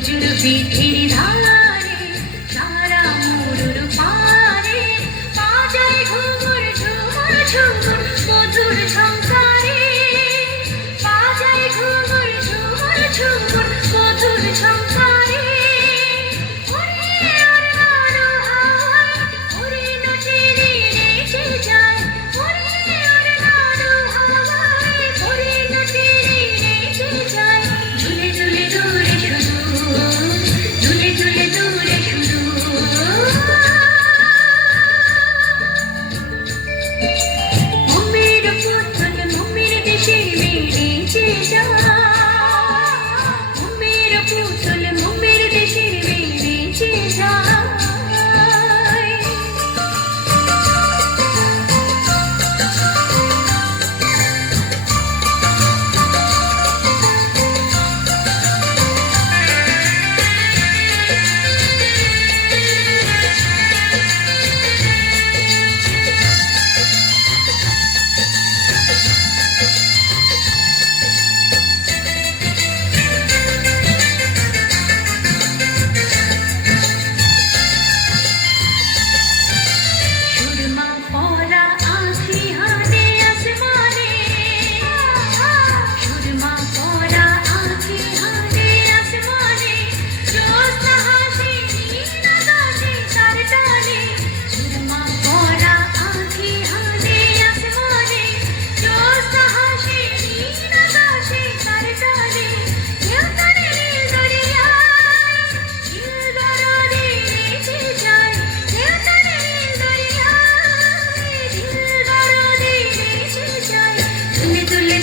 জুড় বিধির ধারে সারা মরুর পারে। বাজায় ঘুমুর ঝুমুর ঝুমুর মধুর ঝঙ্কারে বাজায় ঘুমুর ঝুমুর ঝুমুর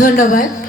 ধন্যবাদ।